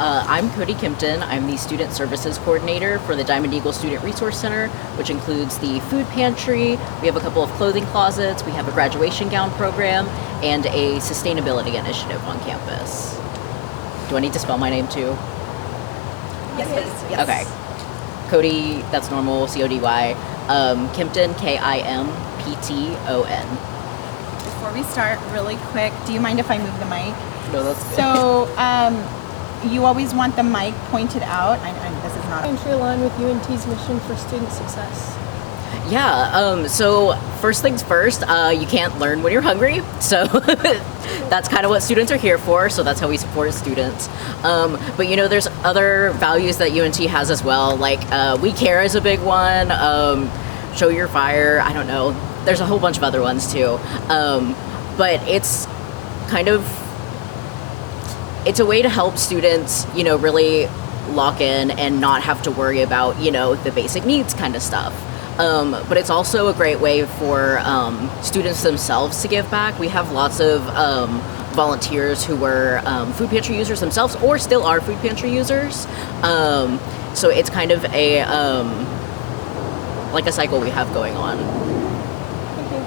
I'm Cody Kimpton. I'm the Student Services Coordinator for the Diamond Eagle Student Resource Center, which includes the food pantry. We have a couple of clothing closets. We have a graduation gown program and a sustainability initiative on campus. Do I need to spell my name too? Yes, please. Yes. Okay. Cody, that's normal, C-O-D-Y. Kimpton, Kimpton. Before we start, really quick, do you mind if I move the mic? No, that's good. So, you always want the mic pointed out. I this is not. Entry align with UNT's mission for student success. Yeah, so first things first, you can't learn when you're hungry, so that's kind of what students are here for, so that's how we support students. But you know, there's other values that UNT has as well, like we care is a big one, show your fire, I don't know, there's a whole bunch of other ones too. But it's kind of, it's a way to help students, you know, really lock in and not have to worry about, you know, the basic needs kind of stuff. But it's also a great way for students themselves to give back. We have lots of volunteers who were food pantry users themselves or still are food pantry users. So it's kind of a like a cycle we have going on. Thank you.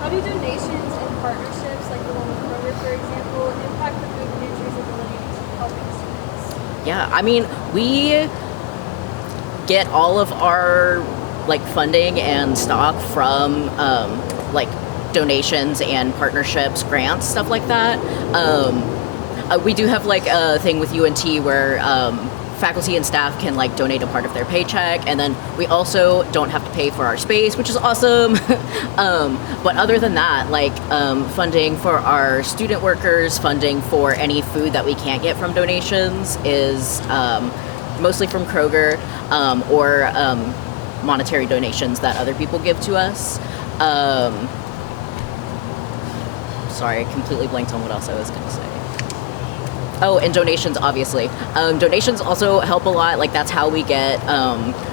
How do donations and partnerships, like the one with Kroger, for example, impact the food pantry's ability to keep helping students? Yeah, I mean, we get all of our like funding and stock from like donations and partnerships, grants, stuff like that. We do have like a thing with UNT where faculty and staff can like donate a part of their paycheck, and then we also don't have to pay for our space, which is awesome. But other than that, like funding for our student workers, funding for any food that we can't get from donations is mostly from Kroger, or monetary donations that other people give to us. Sorry, I completely blanked on what else I was going to say. Oh, and donations, obviously. Donations also help a lot. Like, that's how we get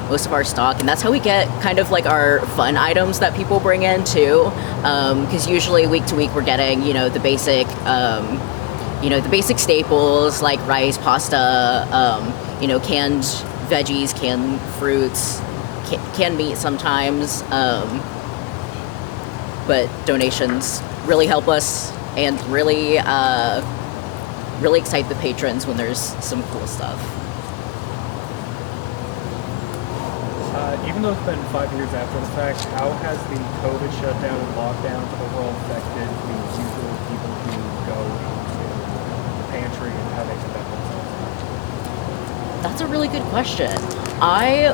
most of our stock, and that's how we get kind of like our fun items that people bring in too. Because usually week to week we're getting, you know, the basic, the basic staples like rice, pasta, you know, canned veggies, canned fruits, canned meat sometimes. But donations really help us and really excite the patrons when there's some cool stuff. Even though it's been 5 years after the fact, how has the COVID shutdown and lockdowns overall affected the usual people who go into the pantry and how they conduct themselves? That's a really good question. I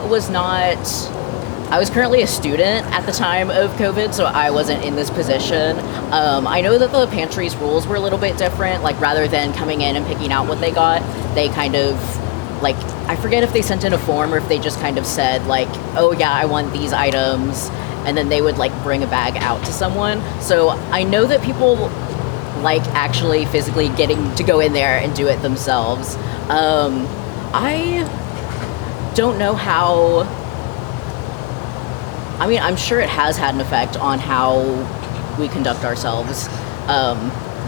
was currently a student at the time of COVID, so I wasn't in this position. I know that the pantry's rules were a little bit different. Like, rather than coming in and picking out what they got, they kind of, like, I forget if they sent in a form or if they just kind of said, like, oh yeah, I want these items, and then they would, like, bring a bag out to someone. So I know that people like actually physically getting to go in there and do it themselves. I don't know how. I mean, I'm sure it has had an effect on how we conduct ourselves,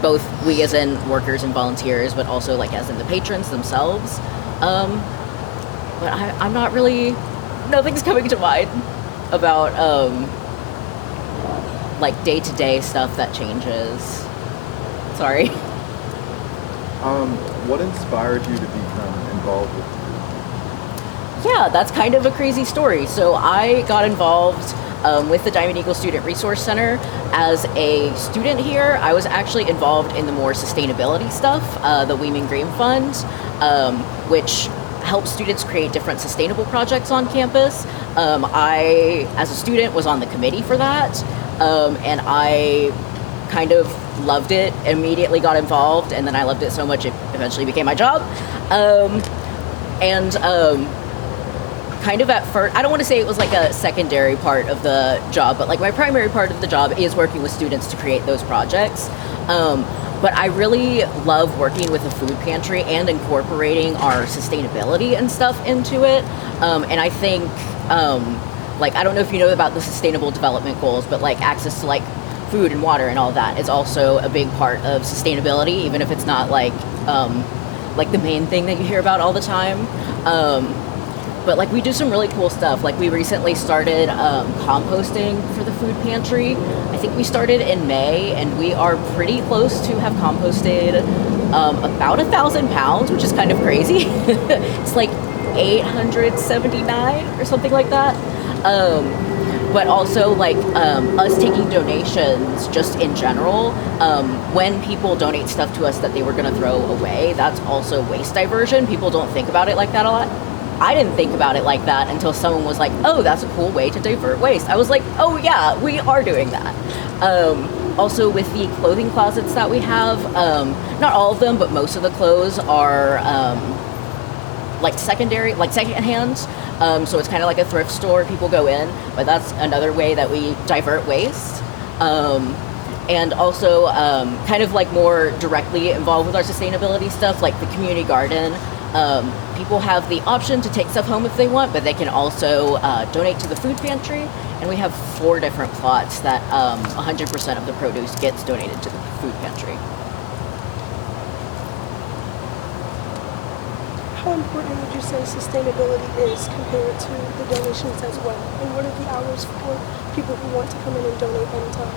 both we as in workers and volunteers, but also like as in the patrons themselves. But I'm not really, nothing's coming to mind about like day-to-day stuff that changes. Sorry. What inspired you to become involved with? Yeah, that's kind of a crazy story. So I got involved with the Diamond Eagle Student Resource Center as a student here. I was actually involved in the more sustainability stuff, the Weeman Green Fund, which helps students create different sustainable projects on campus. I, as a student, was on the committee for that, and I kind of loved it, immediately got involved, and then I loved it so much it eventually became my job. Kind of at first, I don't want to say it was like a secondary part of the job, but like my primary part of the job is working with students to create those projects. But I really love working with the food pantry and incorporating our sustainability and stuff into it. And I think, like, I don't know if you know about the Sustainable Development Goals, but like access to like food and water and all that is also a big part of sustainability, even if it's not like the main thing that you hear about all the time. But like we do some really cool stuff. Like we recently started composting for the food pantry. I think we started in May, and we are pretty close to have composted about 1,000 pounds, which is kind of crazy. It's like 879 or something like that. But also like us taking donations just in general, when people donate stuff to us that they were going to throw away, that's also waste diversion. People don't think about it like that a lot. I didn't think about it like that until someone was like, oh, that's a cool way to divert waste. I was like, oh yeah, we are doing that. Also with the clothing closets that we have, not all of them, but most of the clothes are like secondary, like secondhand. So it's kind of like a thrift store. People go in, but that's another way that we divert waste. And also kind of like more directly involved with our sustainability stuff, like the community garden. People have the option to take stuff home if they want, but they can also donate to the food pantry. And we have 4 different plots that 100% of the produce gets donated to the food pantry. How important would you say sustainability is compared to the donations as well? And what are the hours for people who want to come in and donate anytime?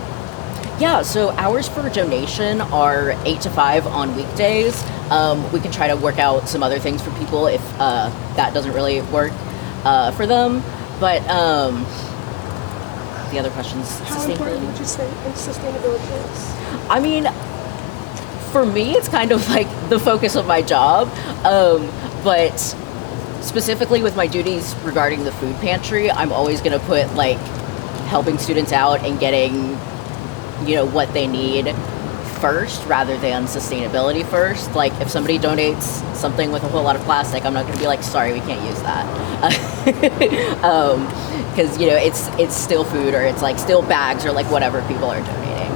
Yeah, so hours for donation are 8 to 5 on weekdays. We can try to work out some other things for people if that doesn't really work for them. But the other questions, How important would you say sustainability is? I mean, for me, it's kind of like the focus of my job. But specifically with my duties regarding the food pantry, I'm always going to put like helping students out and getting, you know, what they need first rather than sustainability first. Like if somebody donates something with a whole lot of plastic, I'm not going to be like, sorry, we can't use that. Because, you know, it's still food, or it's like still bags, or like whatever people are donating.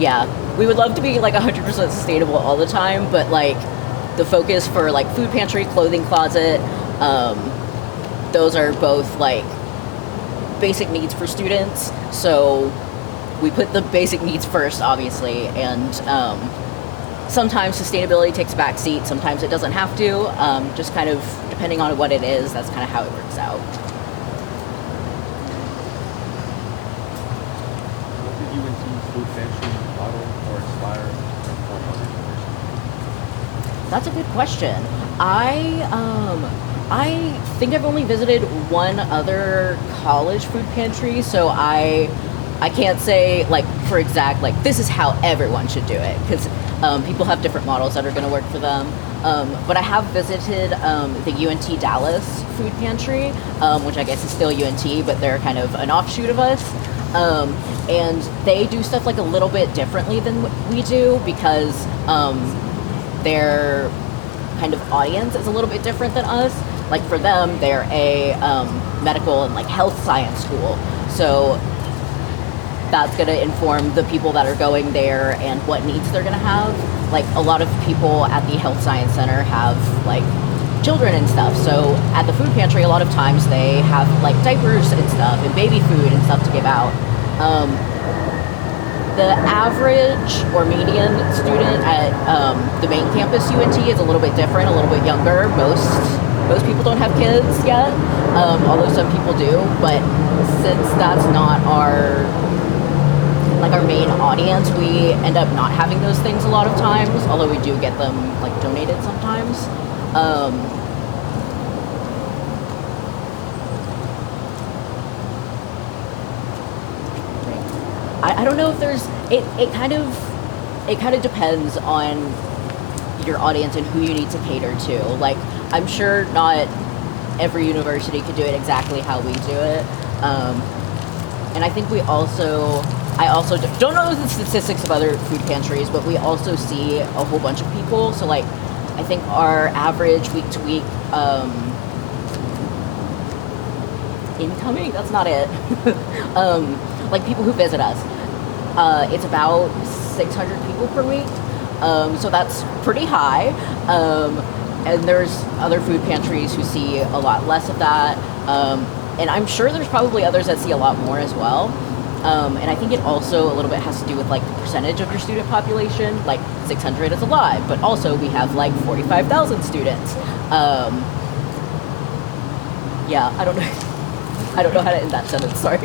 Yeah, we would love to be like 100% sustainable all the time, but like the focus for like food pantry, clothing closet, those are both like basic needs for students. So we put the basic needs first, obviously, and sometimes sustainability takes a back seat, sometimes it doesn't have to, just kind of depending on what it is, that's kind of how it works out. What did UNC's food pantry model or inspire from other universities? That's a good question. I think I've only visited one other college food pantry, so I can't say like for exact like this is how everyone should do it, because people have different models that are going to work for them. But I have visited the UNT Dallas food pantry, which I guess is still UNT, but they're kind of an offshoot of us. And they do stuff like a little bit differently than we do, because their kind of audience is a little bit different than us. Like for them, they're a medical and like health science school. So that's going to inform the people that are going there and what needs they're going to have. Like a lot of people at the health science center have like children and stuff. So at the food pantry, a lot of times they have like diapers and stuff and baby food and stuff to give out. The average or median student at the main campus UNT is a little bit different, a little bit younger. Most people don't have kids yet, although some people do. But since that's not our main audience, we end up not having those things a lot of times, although we do get them like donated sometimes. I don't know if there's it kind of depends on your audience and who you need to cater to. Like I'm sure not every university could do it exactly how we do it. And I think I also don't know the statistics of other food pantries, but we also see a whole bunch of people. So like, I think our average week to week incoming, that's not it. Like people who visit us, it's about 600 people per week. So that's pretty high. And there's other food pantries who see a lot less of that. And I'm sure there's probably others that see a lot more as well. And I think it also a little bit has to do with like the percentage of your student population. Like 600 is a lot, but also we have like 45,000 students. Yeah, I don't know. I don't know how to end that sentence. Sorry.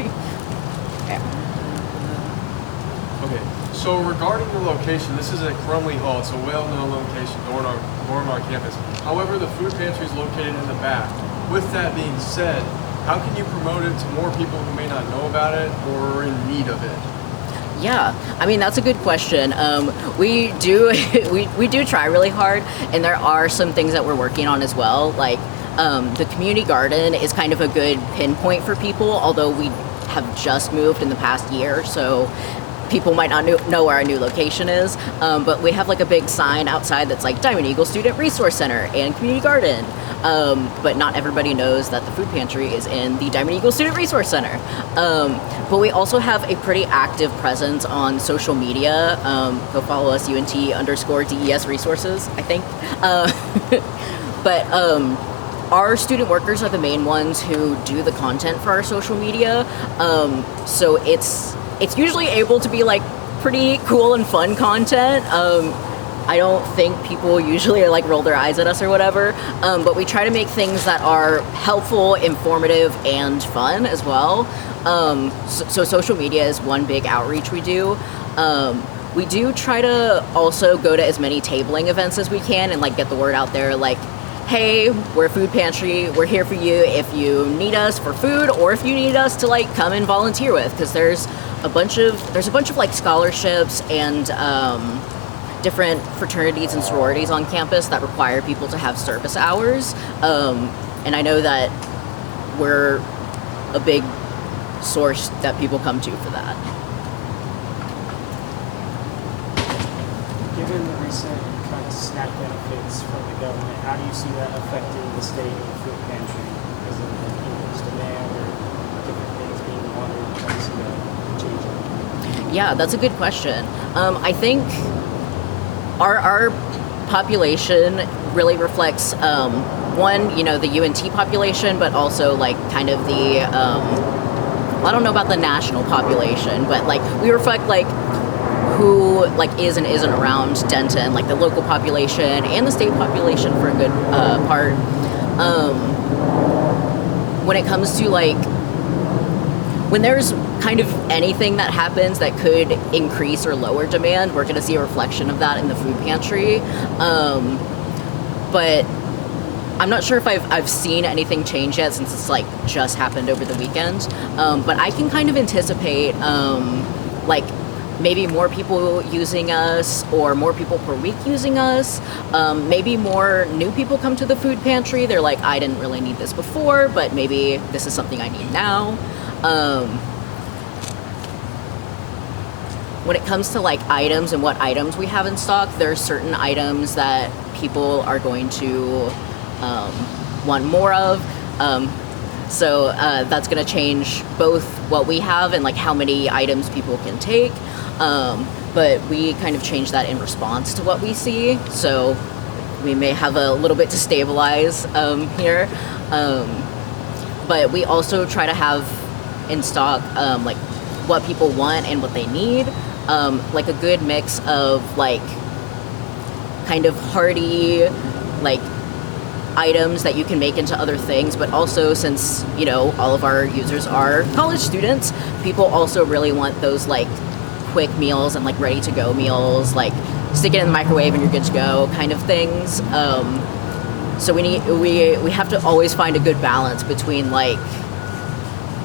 Okay, so regarding the location, this is at Crumley Hall. It's a well-known location on our campus. However, the food pantry is located in the back. With that being said, how can you promote it to more people who may not know about it or are in need of it? Yeah, I mean that's a good question. We do we do try really hard, and there are some things that we're working on as well. Like the community garden is kind of a good pinpoint for people, although we have just moved in the past year, so people might not know where our new location is. But we have like a big sign outside that's like Diamond Eagle Student Resource Center and Community Garden. But not everybody knows that the food pantry is in the Diamond Eagle Student Resource Center. But we also have a pretty active presence on social media. Go follow us, UNT_DES resources, I think. But our student workers are the main ones who do the content for our social media. So it's usually able to be like pretty cool and fun content. I don't think people usually like roll their eyes at us or whatever, but we try to make things that are helpful, informative, and fun as well. So social media is one big outreach we do. We do try to also go to as many tabling events as we can and like get the word out there, like, hey, we're a food pantry, we're here for you if you need us for food or if you need us to like come and volunteer with, because there's a bunch of like scholarships and different fraternities and sororities on campus that require people to have service hours. And I know that we're a big source that people come to for that. Given the recent kind of SNAP benefits from the government, how do you see that affecting the state of the food pantry? Is it increased demand or different things being wanted? How do you see that changing? Yeah, that's a good question. I think our population really reflects one, the UNT population, but also like kind of the I don't know about the national population, but like we reflect like who like is and isn't around Denton, like the local population and the state population for a good part. When it comes to like when there's kind of anything that happens that could increase or lower demand, we're going to see a reflection of that in the food pantry. But I'm not sure if I've seen anything change yet since it's like just happened over the weekend. But I can kind of anticipate like maybe more people using us or more people per week using us. Maybe more new people come to the food pantry. They're like, I didn't really need this before, but maybe this is something I need now. When it comes to like items and what items we have in stock, there are certain items that people are going to want more of. So that's going to change both what we have and like how many items people can take. But we kind of change that in response to what we see. So we may have a little bit to stabilize here. But we also try to have in stock like what people want and what they need. Like a good mix of like kind of hearty like items that you can make into other things, but also since all of our users are college students, people also really want those like quick meals and like ready to go meals, like stick it in the microwave and you're good to go kind of things. So we have to always find a good balance between like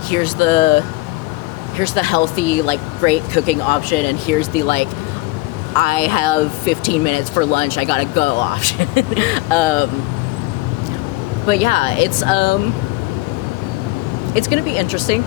here's the healthy, like great cooking option, and here's the like I have 15 minutes for lunch, I gotta go option. But yeah, it's gonna be interesting.